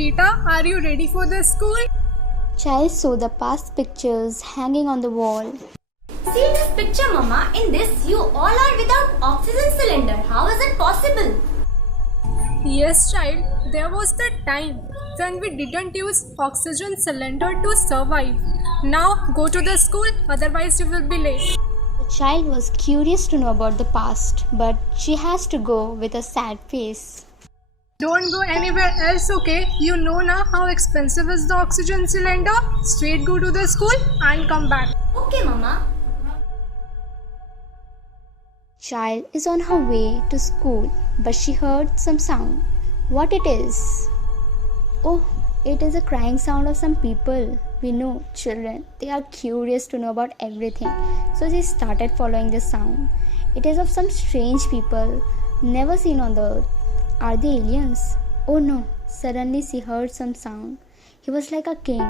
Peter, are you ready for the school? Child saw the past pictures hanging on the wall. See this picture, Mama. In this, you all are without oxygen cylinder. How is it possible? Yes, child. There was the time when we didn't use oxygen cylinder to survive. Now go to the school, otherwise you will be late. The child was curious to know about the past, but she has to go with a sad face. Don't go anywhere else, okay? You know now how expensive is the oxygen cylinder. Straight go to the school and come back. Okay, Mama. Child is on her way to school, but she heard some sound. What it is? Oh, it is a crying sound of some people. We know children, they are curious to know about everything. So she started following the sound. It is of some strange people never seen on the earth. Are they aliens? Oh no, suddenly she heard some sound. He was like a king,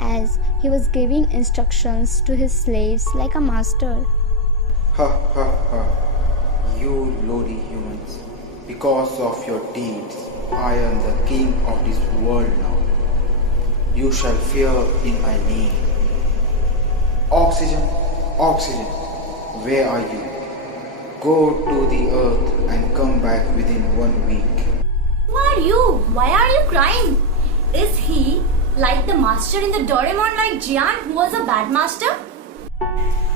as he was giving instructions to his slaves like a master. Ha ha ha, you lowly humans. Because of your deeds, I am the king of this world now. You shall fear in my name. Oxygen, oxygen, where are you? Go to the earth and come back within 1 week. Who are you? Why are you crying? Is he like the master in the Doraemon, like Jian, who was a bad master?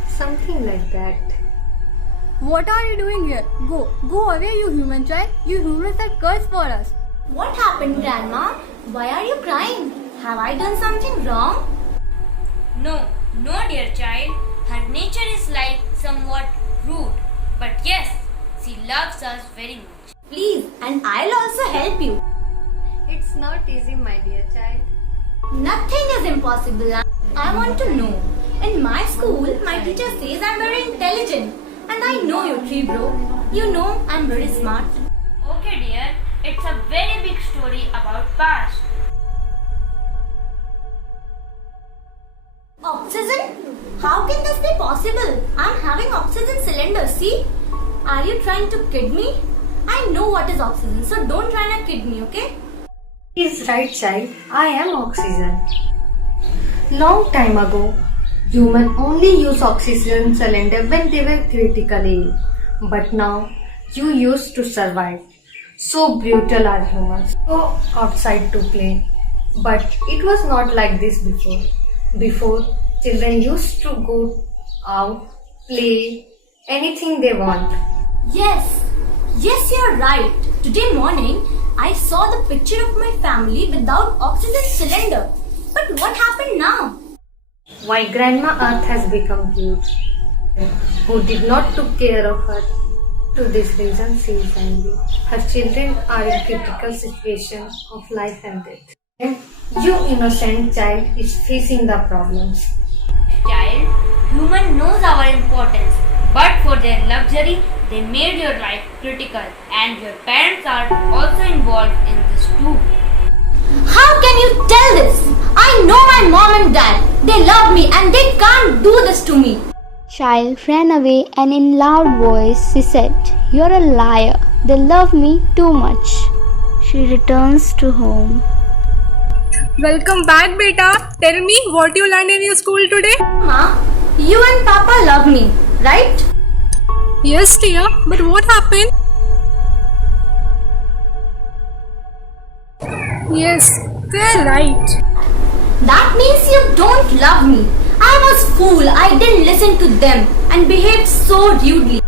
Something like that. What are you doing here? Go away, you human child. You humans are cursed for us. What happened, Grandma? Why are you crying? Have I done something wrong? No, dear child. Her nature is like somewhat rude. But yes, she loves us very much. Please, and I'll also help you. It's not easy, my dear child. Nothing is impossible. I want to know. In my school, my teacher says I'm very intelligent. And I know you, Tree Bro. You know I'm very smart. Okay, dear. It's a very big story about past. Oxygen? How can this be possible? I'm having oxygen cylinder, see? Are you trying to kid me? I know what is oxygen, so don't try to kid me, okay? He's right, child. I am oxygen. Long time ago, humans only use oxygen cylinder when they were critically ill. But now, you used to survive. So brutal are humans. Go outside to play. But it was not like this before. Before, children used to go out, play, anything they want. Yes, you're right. Today morning, I saw the picture of my family without oxygen cylinder. But what happened now? Why Grandma Earth has become huge. Who did not took care of her. To this reason, she is angry. Her children are in critical situation of life and death. And you innocent child is facing the problems. Child, human knows our importance. But for their luxury, they made your life critical. And your parents are also involved in this too. How can you tell this? I know my mom and dad. They love me and they can't do this to me. Child ran away and in loud voice she said, "You're a liar. They love me too much." She returns to home. Welcome back, beta. Tell me what you learned in your school today. Ma, you and Papa love me, right? Yes, dear, but what happened? Yes, they're right. That means you don't love me. I was fool. I didn't listen to them and behaved so rudely.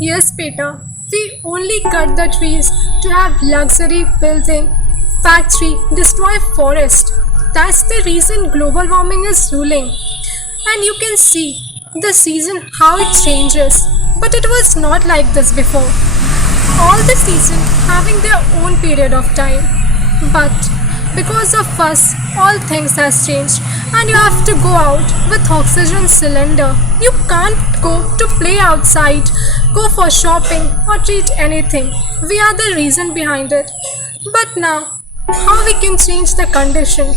Yes, Peter. We only cut the trees to have luxury building, factory, destroy forest. That's the reason global warming is ruling. And you can see the season how it changes. But it was not like this before. All the season having their own period of time. But because of us, all things has changed and you have to go out with oxygen cylinder. You can't go to play outside, go for shopping or treat anything. We are the reason behind it. But now, how we can change the condition?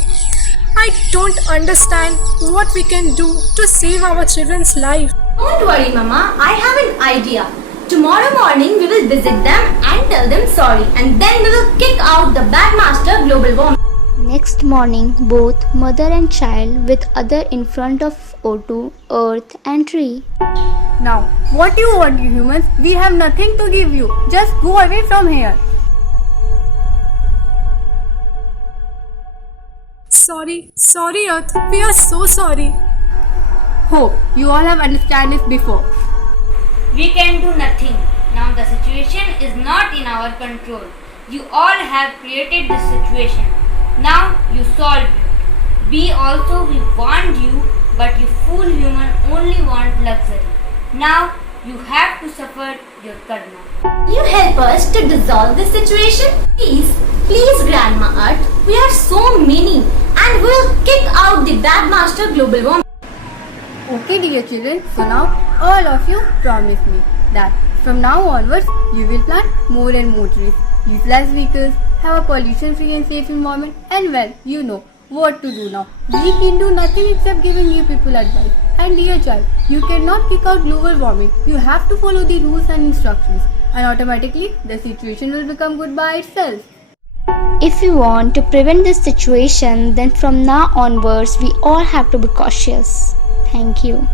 I don't understand what we can do to save our children's life. Don't worry, Mama. I have an idea. Tomorrow morning we will visit them and tell them sorry, and then we will kick out the bad master global warming. Next morning, both mother and child with other in front of O2, earth and tree. Now, what do you want, you humans? We have nothing to give you. Just go away from here. Sorry Earth, we are so sorry. Hope you all have understood this before. We can do nothing. Now the situation is not in our control. You all have created this situation. Now you solve it. We warned you, but you fool human only want luxury. Now you have to suffer your karma. You help us to dissolve this situation? Please Grandma Earth, we are so many and we will kick out the bad master global warming. Okay, dear children, so now all of you promise me that from now onwards you will plant more and more trees, use less vehicles, have a pollution-free and safe environment, and well, you know what to do now. We can do nothing except giving you people advice. And dear child, you cannot kick out global warming. You have to follow the rules and instructions, and automatically the situation will become good by itself. If we want to prevent this situation, then from now onwards we all have to be cautious. Thank you.